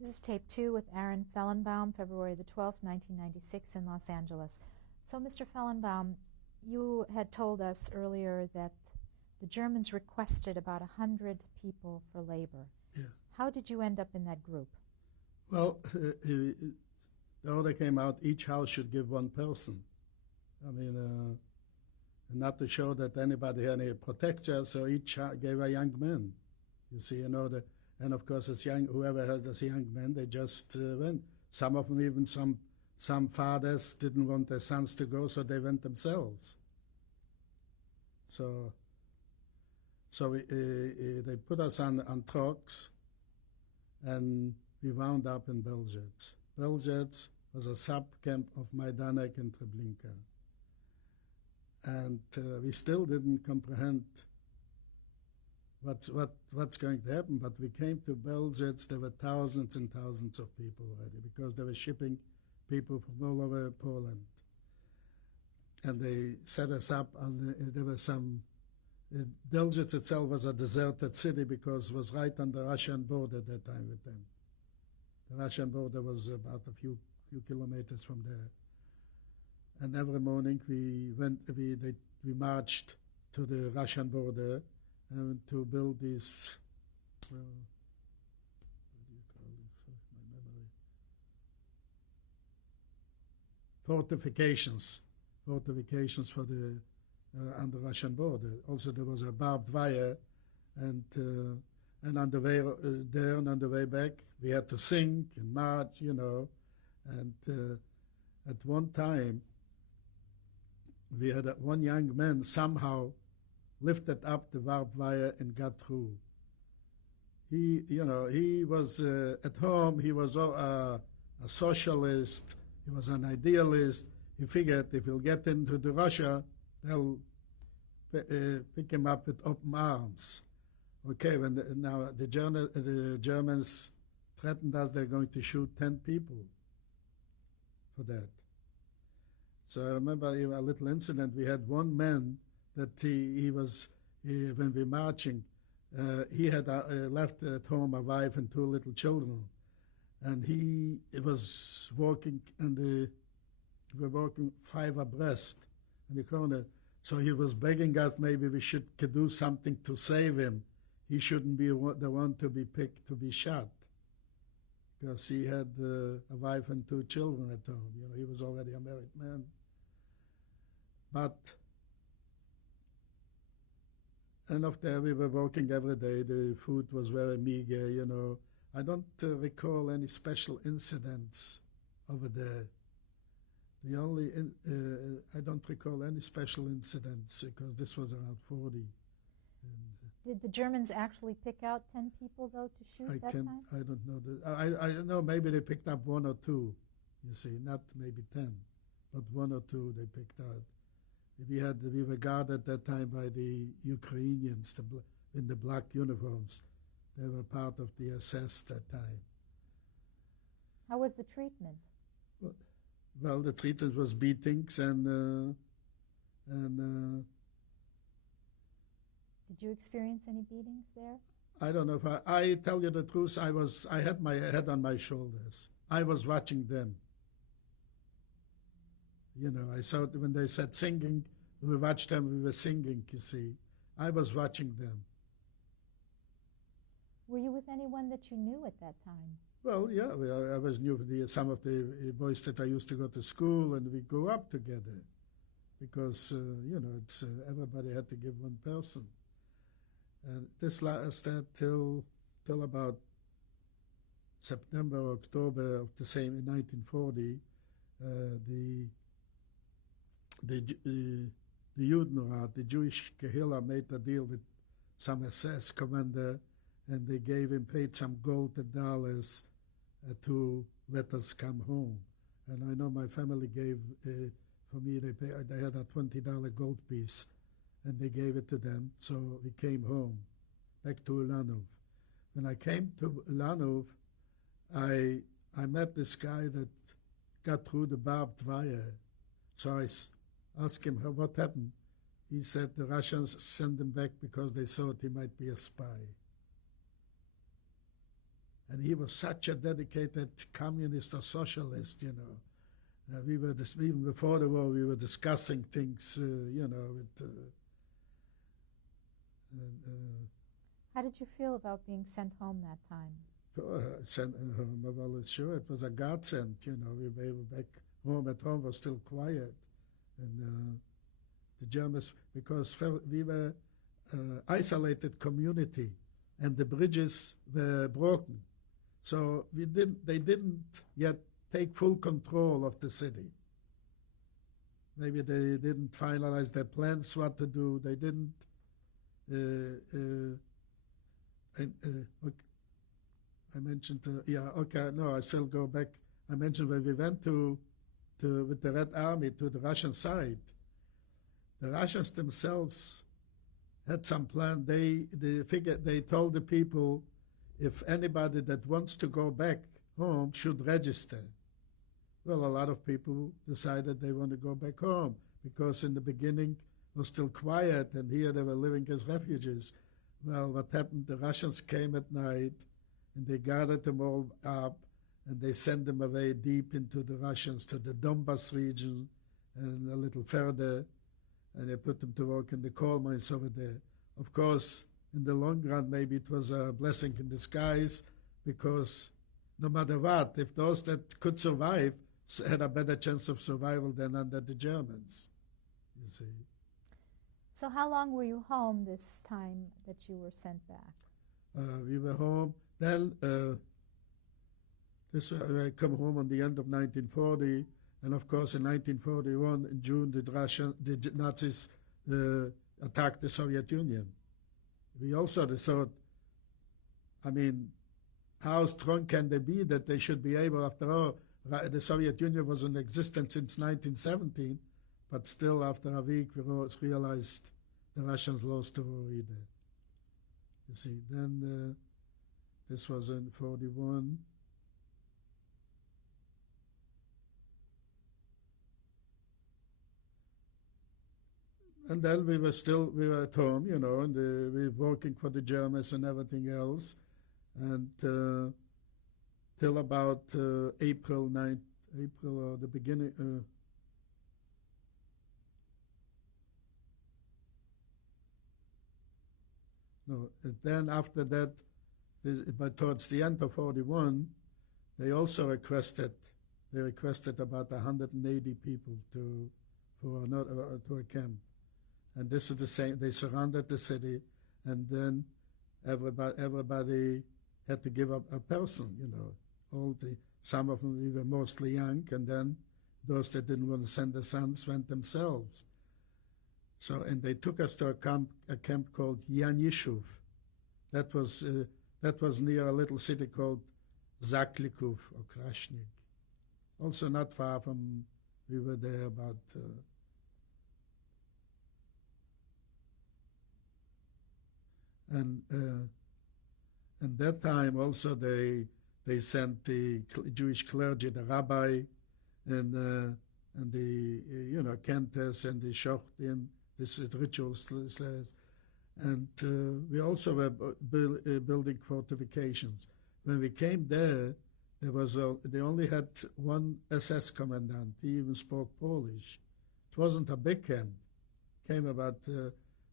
This is Tape 2 with Aron Fellenbaum, February the 12th, 1996 in Los Angeles. So, Mr. Fellenbaum, you had told us earlier that the Germans requested about 100 people for labor. Yeah. How did you end up in that group? Well, the order came out, each house should give one person. I mean, not to show that anybody had any protection, so each gave a young man. You see, and of course it's young, whoever has this young man, they just went. Some of them, even some fathers didn't want their sons to go, so they went themselves. So they put us on trucks, and we wound up in Belzec. Belzec was a sub-camp of Majdanek and Treblinka. And we still didn't comprehend what's going to happen, but we came to Belzec, there were thousands and thousands of people already, because they were shipping people from all over Poland. And they set us up, and there was some, Belzec itself was a deserted city because it was right on the Russian border at that time with them. The Russian border was about a few kilometers from there. And every morning we marched to the Russian border and to build these, well, what do you call this? My memory. Fortifications for the on the Russian border. Also, there was a barbed wire, and on the way there and on the way back, we had to sing and march, And at one time, we had one young man somehow lifted up the barbed wire and got through. He was at home. He was a socialist. He was an idealist. He figured if he'll get into Russia, they'll pick him up with open arms. Okay, now the Germans threatened us they're going to shoot 10 people for that. So I remember a little incident. We had one man that he was, when we were marching, he had left at home a wife and 2 little children. And he was walking, and we were walking 5 abreast in the corner. So he was begging us maybe we could do something to save him. He shouldn't be the one to be picked to be shot, because he had a wife and 2 children at home. He was already a married man. But enough there, we were working every day. The food was very meager, I don't recall any special incidents over there. I don't recall any special incidents, because this was around 40. Did the Germans actually pick out 10 people, though, to shoot that time? I don't know. I don't know, maybe they picked up 1 or 2, you see, not maybe 10, but 1 or 2 they picked out. We were guarded at that time by the Ukrainians in the black uniforms. They were part of the SS that time. How was the treatment? Well, the treatment was beatings and Did you experience any beatings there? I don't know if I tell you the truth. I had my head on my shoulders. I was watching them. I saw it when they said singing. We watched them. We were singing. You see, I was watching them. Were you with anyone that you knew at that time? Well, yeah, I was new with some of the boys that I used to go to school, and we grew up together, because it's everybody had to give one person. And this lasted till about September or October of the same in 1940. The Judenrat, the Jewish Kehillah, made a deal with some SS commander, and they paid some gold and dollars to let us come home. And I know my family gave, for me, they had a $20 gold piece, and they gave it to them. So we came home, back to Ulanov. When I came to Ulanov, I met this guy that got through the barbed wire. So I asked him what happened. He said the Russians sent him back because they thought he might be a spy. and he was such a dedicated communist or socialist, you know. We were even before the war, we were discussing things, you know. How did you feel about being sent home that time? Sent home, well, sure, it was a godsend, you know. We were back home. At home was still quiet, and the Germans, because we were isolated community, and the bridges were broken, so they didn't yet take full control of the city. Maybe they didn't finalize their plans what to do. They didn't. I mentioned, I still go back. I mentioned when we went with the Red Army to the Russian side, the Russians themselves had some plan. They told the people, if anybody that wants to go back home should register. Well, a lot of people decided they want to go back home because in the beginning it was still quiet, and here they were living as refugees. Well, what happened? The Russians came at night, and they gathered them all up, and they sent them away deep into the Russians, to the Donbas region and a little further, and they put them to work in the coal mines over there. Of course, in the long run, maybe it was a blessing in disguise, because no matter what, if those that could survive had a better chance of survival than under the Germans, you see. So how long were you home this time that you were sent back? We were home. Then I come home on the end of 1940, and of course in 1941, in June, the Nazis attacked the Soviet Union. We also thought, I mean, how strong can they be that they should be able, after all, the Soviet Union was in existence since 1917, but still after a week we realized the Russians lost the war either. You see, then this was in 41. And then we were at home, you know, and we were working for the Germans and everything else. And till about April or the beginning, and then after that, but towards the end of 41, they also requested about 180 people to a camp. And this is the same. They surrounded the city, and then everybody had to give up a person. You know, some of them we were mostly young, and then those that didn't want to send their sons went themselves. So, and they took us to a camp called Yanishuv. That was near a little city called Zaklikov or Krashnik. Also not far from. We were there about. And that time also they sent the Jewish clergy, the rabbi, and the cantors and the shochtim, this rituals, and we also were building fortifications. When we came there, they only had one SS commandant. He even spoke Polish. It wasn't a big camp. Came about.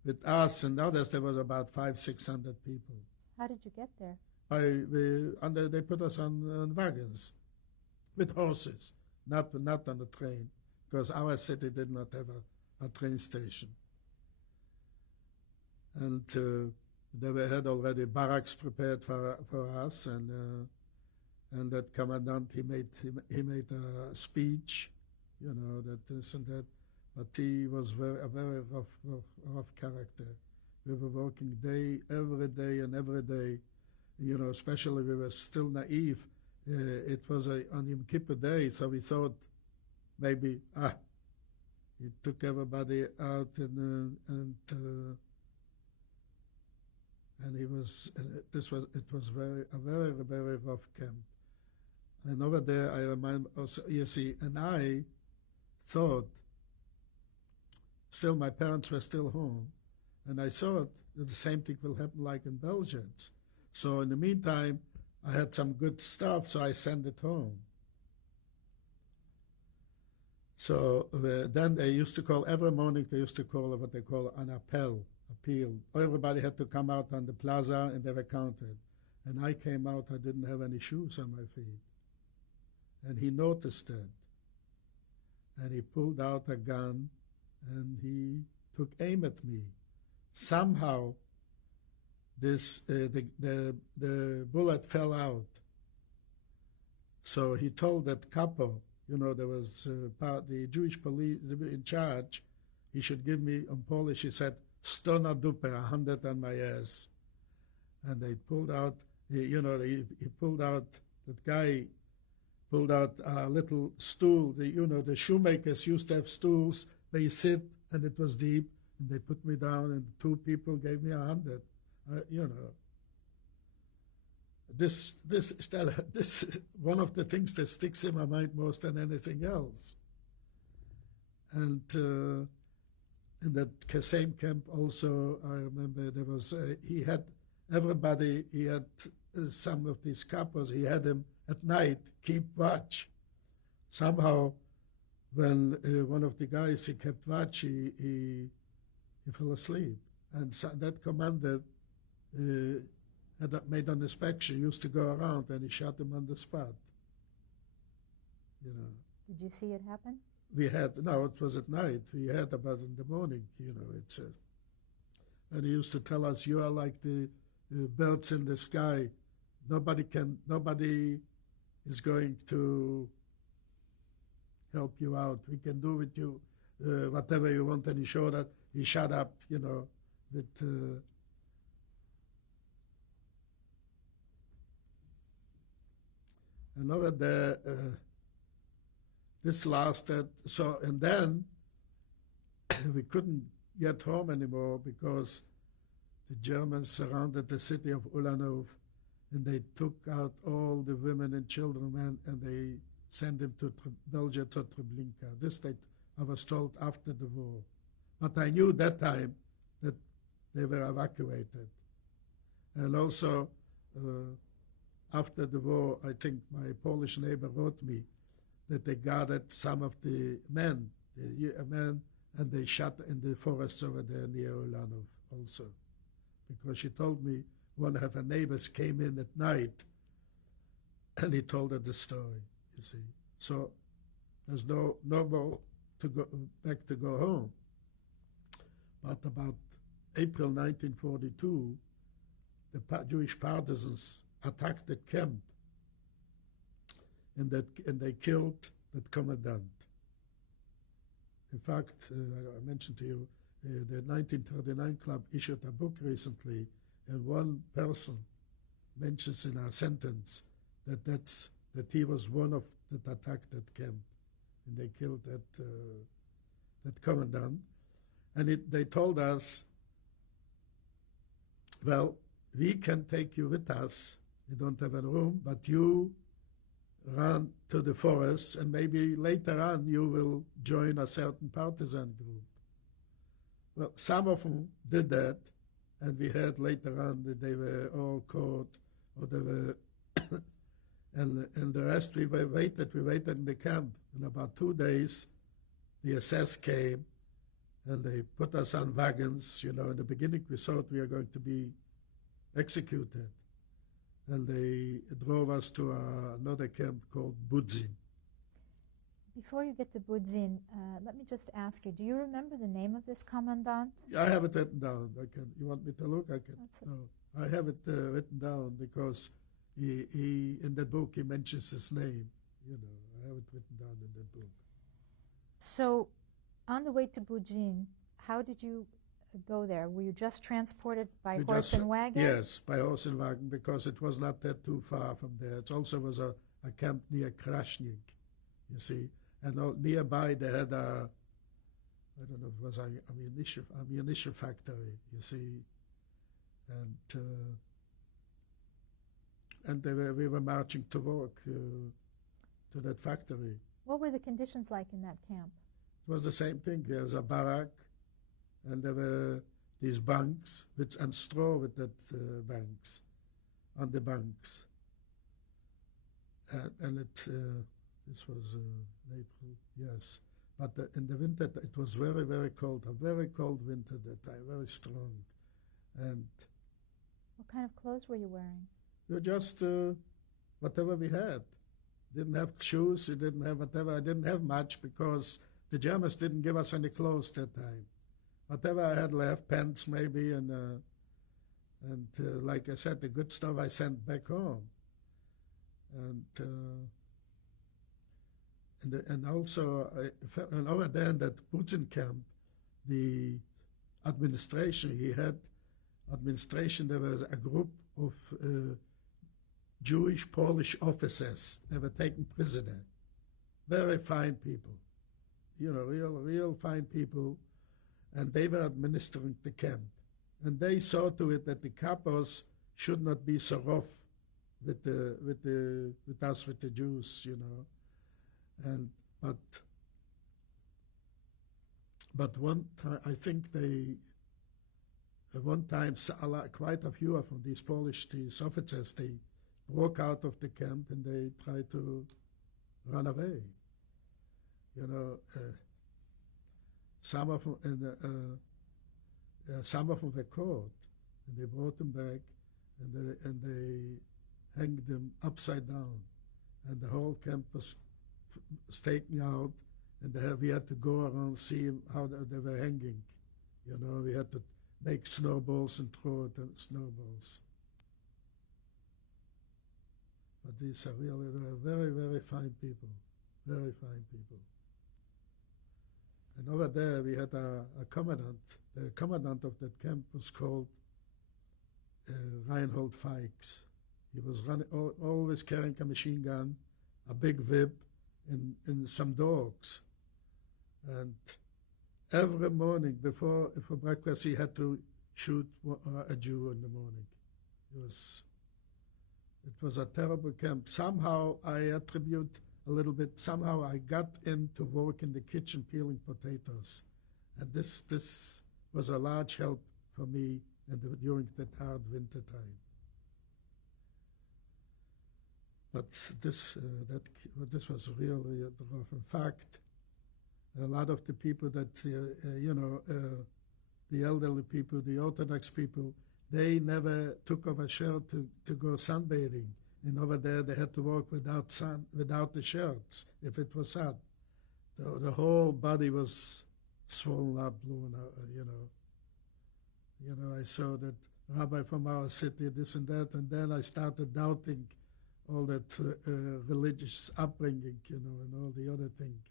With us and others, there was about 500-600 people. How did you get there? They put us on wagons with horses, not on the train, because our city did not have a train station. And they had already barracks prepared for us, and that commandant he made a speech, you know, that this and that. But he was a very rough character. We were working every day, you know, especially we were still naive. It was on Yom Kippur Day, so we thought maybe, he took everybody out and it was a very rough camp. And over there, I remember also, you see, and I thought, still, my parents were still home, and I thought that the same thing will happen like in Belgium. So in the meantime, I had some good stuff, so I sent it home. So then they used to call, every morning they used to call what they call an appeal. Everybody had to come out on the plaza and they were counted. And I came out, I didn't have any shoes on my feet. And he noticed it. And he pulled out a gun and he took aim at me. Somehow, the bullet fell out. So he told that capo, there was the Jewish police in charge, he should give me, in Polish, he said, 100 na dupę, 100 on my ass. And they pulled out, he pulled out, that guy pulled out a little stool. The shoemakers used to have stools where you sit, and it was deep, and they put me down, and 2 people gave me 100. This one of the things that sticks in my mind most than anything else. And in that same camp also, I remember there was he had some of these capos. He had them at night keep watch. Somehow, when one of the guys he kept watch, he fell asleep, and so that commander had made an inspection, used to go around, and he shot him on the spot. Did you see it happen? No, it was at night. We had about in the morning, it's and he used to tell us, you are like the birds in the sky. Nobody is going to help you out. We can do with you whatever you want. And he showed that he shut up, with and over there, this lasted. So, and then we couldn't get home anymore because the Germans surrounded the city of Ulanov, and they took out all the women and children, and they sent them to Belgium, to Treblinka. This I was told after the war. But I knew that time that they were evacuated. And also, after the war, I think my Polish neighbor wrote me that they gathered some of the men, and they shot in the forests over there near Ulanov also. Because she told me one of her neighbors came in at night and he told her the story, you see. So there's no more to go home. But about April 1942, the Jewish partisans attacked the camp, and they killed that commandant. In fact, I mentioned to you, the 1939 Club issued a book recently, and one person mentions in a sentence that he was one of that attacked that camp, and they killed that commandant. And they told us, well, we can take you with us. We don't have a room, but you run to the forests, and maybe later on you will join a certain partisan group. Well, some of them did that, and we heard later on that they were all caught, or they were, and the rest we waited in the camp. In about 2 days, the SS came, and they put us on wagons. In the beginning we thought we were going to be executed. And they drove us to another camp called Budzin. Before you get to Budzin, let me just ask you, do you remember the name of this commandant? I have it written down. You want me to look? I can. No, I have it written down because he in the book he mentions his name. I have it written down in the book. So, on the way to Budzin, how did you go there? Were you just transported by horse and wagon? Yes, by horse and wagon, because it was not that too far from there. It also was a camp near Krasnik, you see. And nearby they had I don't know, it was a ammunition factory, you see. And we were marching to work to that factory. What were the conditions like in that camp? It was the same thing. There was a barrack, and there were these bunks and straw with that banks, on the bunks. and this was April, yes. But in the winter, it was very, very cold, a very cold winter that time, very strong. And What kind of clothes were you wearing? we were just whatever we had. Didn't have shoes, we didn't have whatever. I didn't have much because the Germans didn't give us any clothes that time. Whatever I had left, pants maybe, and like I said, the good stuff I sent back home. And also, and over there in that Putin camp, the administration, there was a group of Jewish Polish officers that were taken prisoner. Very fine people, real fine people, and they were administering the camp. And they saw to it that the capos should not be so rough with us, with the Jews, but one time, I think one time, quite a few of these officers, they broke out of the camp and they tried to run away. Some of them, were caught, and they brought them back, and they hanged them upside down, and the whole camp was taken out, and we had to go around see how they were hanging. We had to make snowballs and throw it in snowballs. But these are really very, very fine people, very fine people. And over there we had a commandant. The commandant of that camp was called Reinhold Fikes. He was always carrying a machine gun, a big whip, and some dogs. And every morning before breakfast, he had to shoot a Jew in the morning. It was a terrible camp. Somehow I attribute a little bit. Somehow I got into work in the kitchen peeling potatoes, and this was a large help for me during that hard winter time. But this was really rough. In fact, a lot of the people that the elderly people, the Orthodox people, they never took off a shirt to go sunbathing. And over there, they had to walk without the shirts if it was hot. The whole body was swollen up, blown out, I saw that rabbi from our city, this and that, and then I started doubting all that religious upbringing, and all the other things,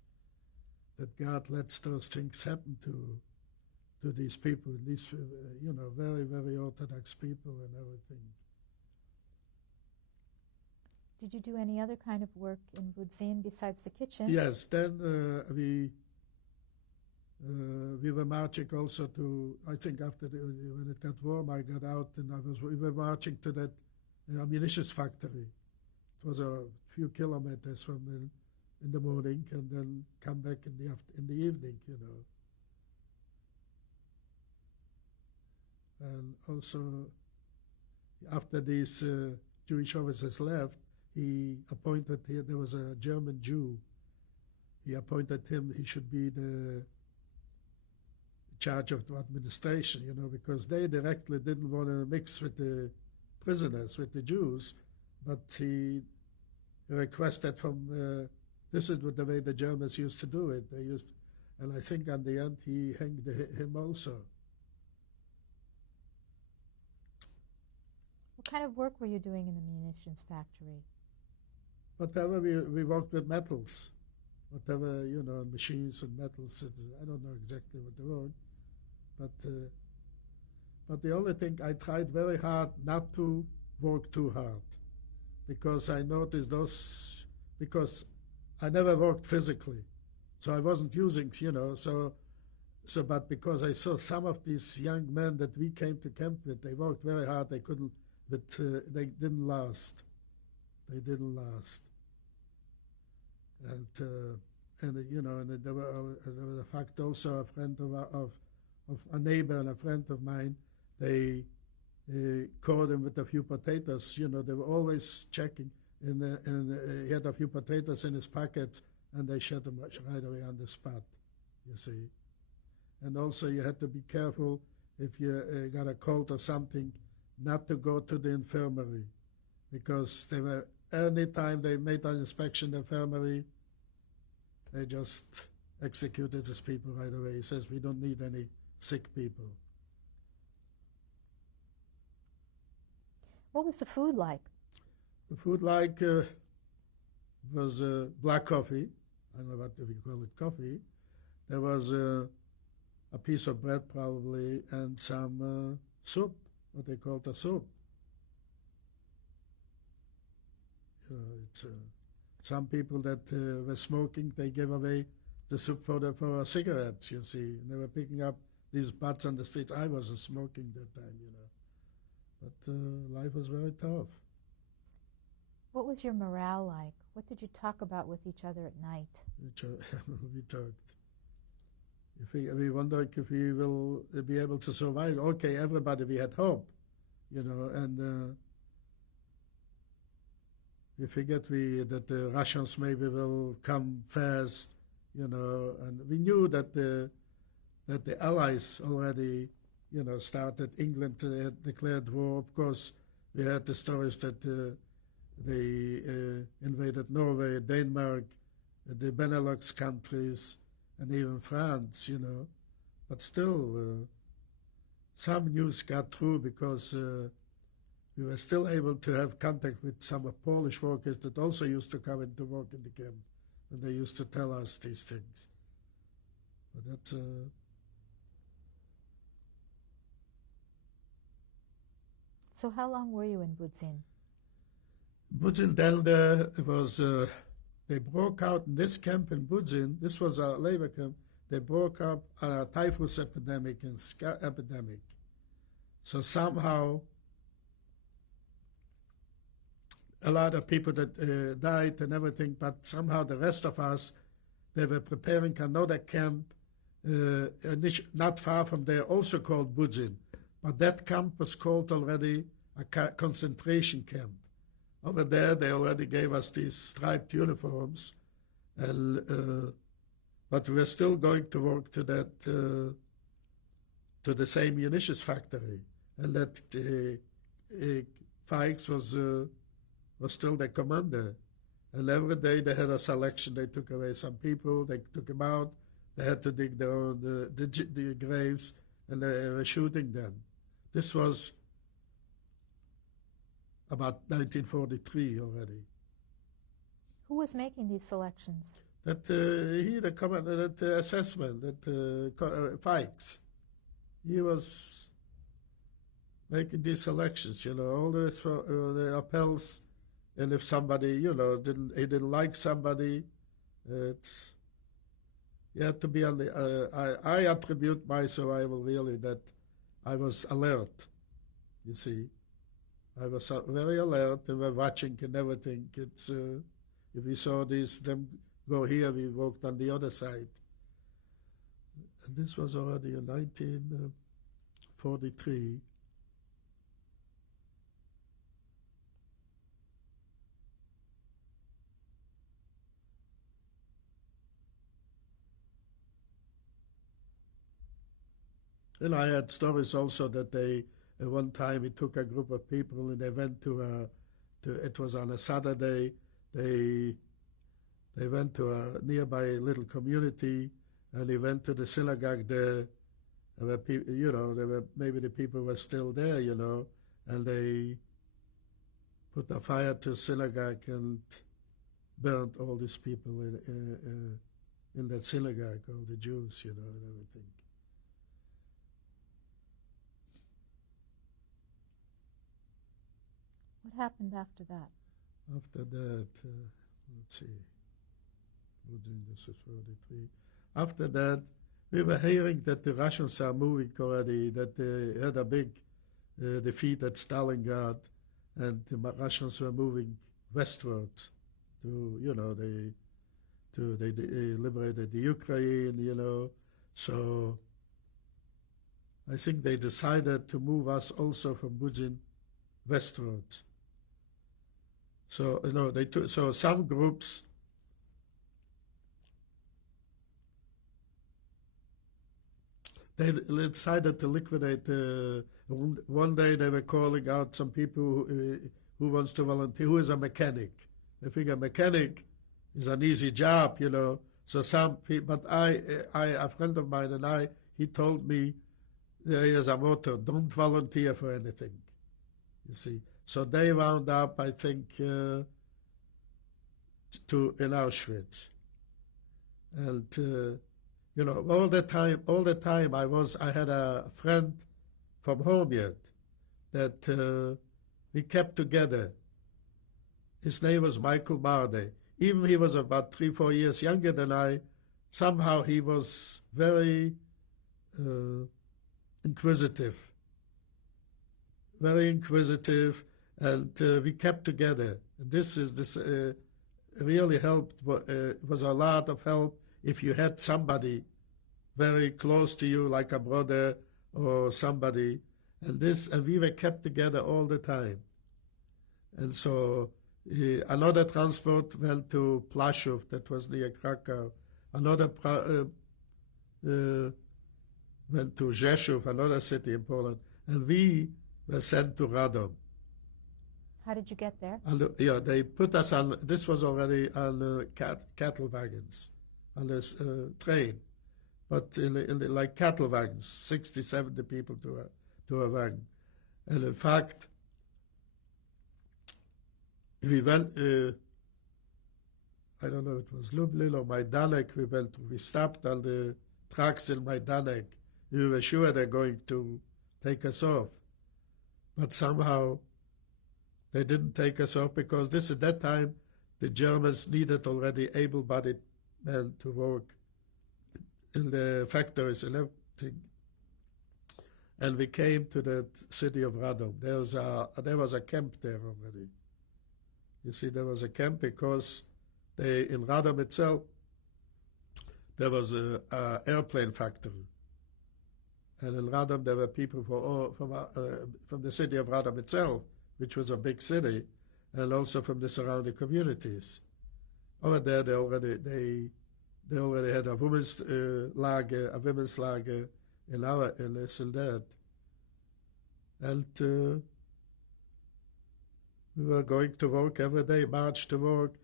that God lets those things happen to these people, these, very, very Orthodox people and everything. Did you do any other kind of work in Budzin besides the kitchen? Yes, then we were marching also to, I think after when it got warm, I got out and we were marching to that ammunition factory. It was a few kilometers from in the morning, and then come back in the evening, And also, after these Jewish officers left, he appointed, there was a German Jew. He appointed him, he should be the charge of the administration, because they directly didn't want to mix with the prisoners, with the Jews, but he requested from, this is the way the Germans used to do it. And I think in the end he hanged him also. What kind of work were you doing in the munitions factory? Whatever, we worked with metals. Whatever, machines and metals. I don't know exactly what they were. But the only thing, I tried very hard not to work too hard, because I noticed because I never worked physically. So I wasn't using, but because I saw some of these young men that we came to camp with, they worked very hard, they couldn't, but they didn't last. They didn't last. And there was a fact also, a friend of a neighbor and a friend of mine, they caught him with a few potatoes. They were always checking he had a few potatoes in his pocket, and they shot him right away on the spot, you see. And also you had to be careful if you got a cold or something, not to go to the infirmary, because they were, any time they made an inspection in the infirmary, they just executed these people right away. He says, we don't need any sick people. What was the food like? The food like was black coffee. I don't know what we call it, coffee. There was a piece of bread probably and some soup, what they called a soup. It's some people that were smoking, they gave away the soup for cigarettes, you see. And they were picking up these butts on the streets. I wasn't smoking that time, you know. But life was very tough. What was your morale like? What did you talk about with each other at night? We talked. We wondered if we will be able to survive. Okay, everybody, we had hope, you know, and we figured that the Russians maybe will come fast, you know, and we knew that the Allies already, you know, started. England had declared war. Of course, we had the stories that they invaded Norway, Denmark, the Benelux countries, and even France, you know. But still, some news got through because we were still able to have contact with some Polish workers that also used to come into work in the camp, and they used to tell us these things. But that's So how long were you in Budzin? Budzin, then there was, they broke out in this camp in Budzin. This was a labor camp. They broke up a typhus epidemic and epidemic. So somehow a lot of people that died and everything, but somehow the rest of us, they were preparing another camp not far from there, also called Budzin. But that camp was called already a concentration camp. Over there, they already gave us these striped uniforms, and, but we were still going to work to that, to the same munitions factory, and that Fikes was still the commander. And every day they had a selection. They took away some people, they took them out, they had to dig their own the graves, and they were shooting them. This was about 1943 already. Who was making these selections? That the commander, that assessment, that Fikes, he was making these selections, you know, all this for the appels, and if somebody, you know, he didn't like somebody, it's, you have to be on the, I attribute my survival really that I was alert, you see. I was very alert, and we're watching and everything. It's, if we saw them go here, we walked on the other side. And this was already in 1943. And I had stories also that they, at one time, we took a group of people and they went to it was on a Saturday, they went to a nearby little community, and they went to the synagogue there. And where people, you know, maybe the people were still there, you know, and they put a fire to the synagogue and burned all these people in that synagogue, all the Jews, you know, and everything. What happened after that? After that, let's see, this is 43. After that, we were hearing that the Russians are moving already, that they had a big defeat at Stalingrad, and the Russians were moving westwards to, you know, they liberated the Ukraine, you know. So I think they decided to move us also from Budzin westwards. So they took. So some groups. They decided to liquidate. One day they were calling out some people who wants to volunteer. Who is a mechanic? They figure a mechanic is an easy job, So some people, but a friend of mine and he told me there is a motto: don't volunteer for anything. You see. So they wound up, I think, in Auschwitz, and. All the time I had a friend from home yet that we kept together. His name was Michael Marday. Even he was about 3-4 years younger than I, somehow he was very inquisitive. Very inquisitive, and we kept together. This really helped. It was a lot of help if you had somebody very close to you, like a brother or somebody, and we were kept together all the time. And so another transport went to Plaszów, that was near Krakow. Another went to Rzeszów, another city in Poland, and we were sent to Radom. How did you get there? And, they put us on. This was already on cattle wagons. On this train, but in like cattle wagons, 60, 70 people to a wagon. And in fact, we went, I don't know, it was Lublin or Majdanek, we stopped on the trucks in Majdanek. We were sure they're going to take us off. But somehow they didn't take us off because at that time, the Germans needed already able-bodied men to work in the factories and everything. And we came to the city of Radom. There was a camp there already. You see, there was a camp because in Radom itself, there was an airplane factory. And in Radom, there were people from the city of Radom itself, which was a big city, and also from the surrounding communities. Over there, they already had a women's lager in that. And we were going to work every day, march to work.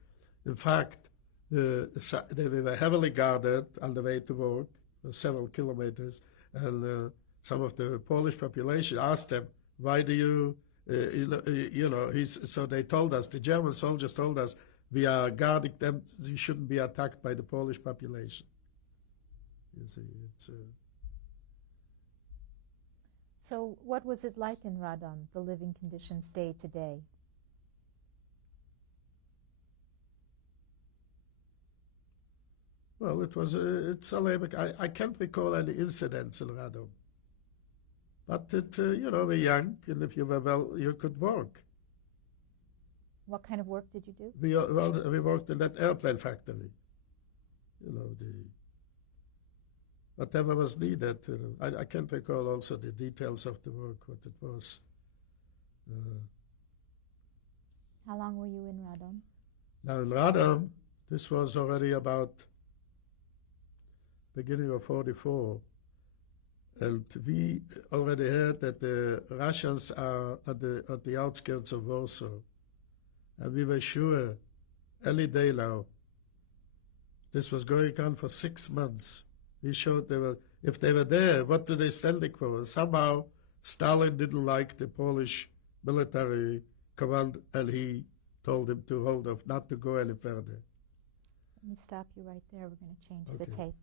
In fact, we were heavily guarded on the way to work, several kilometers, and some of the Polish population asked them, why do you, so they told us, the German soldiers told us, we are guarding them, you shouldn't be attacked by the Polish population. You see, So what was it like in Radom, the living conditions day to day? Well, it's a labor. I can't recall any incidents in Radom. But we're young, and if you were well, you could work. What kind of work did you do? We worked in that airplane factory. Whatever was needed. I can't recall also the details of the work, what it was. How long were you in Radom? Now in Radom, this was already about beginning of 44. And we already heard that the Russians are at the outskirts of Warsaw. And we were sure any day now. This was going on for 6 months. We showed if they were there, what do they standing for? Somehow Stalin didn't like the Polish military command, and he told him to hold off, not to go any further. Let me stop you right there. We're going to change the tape.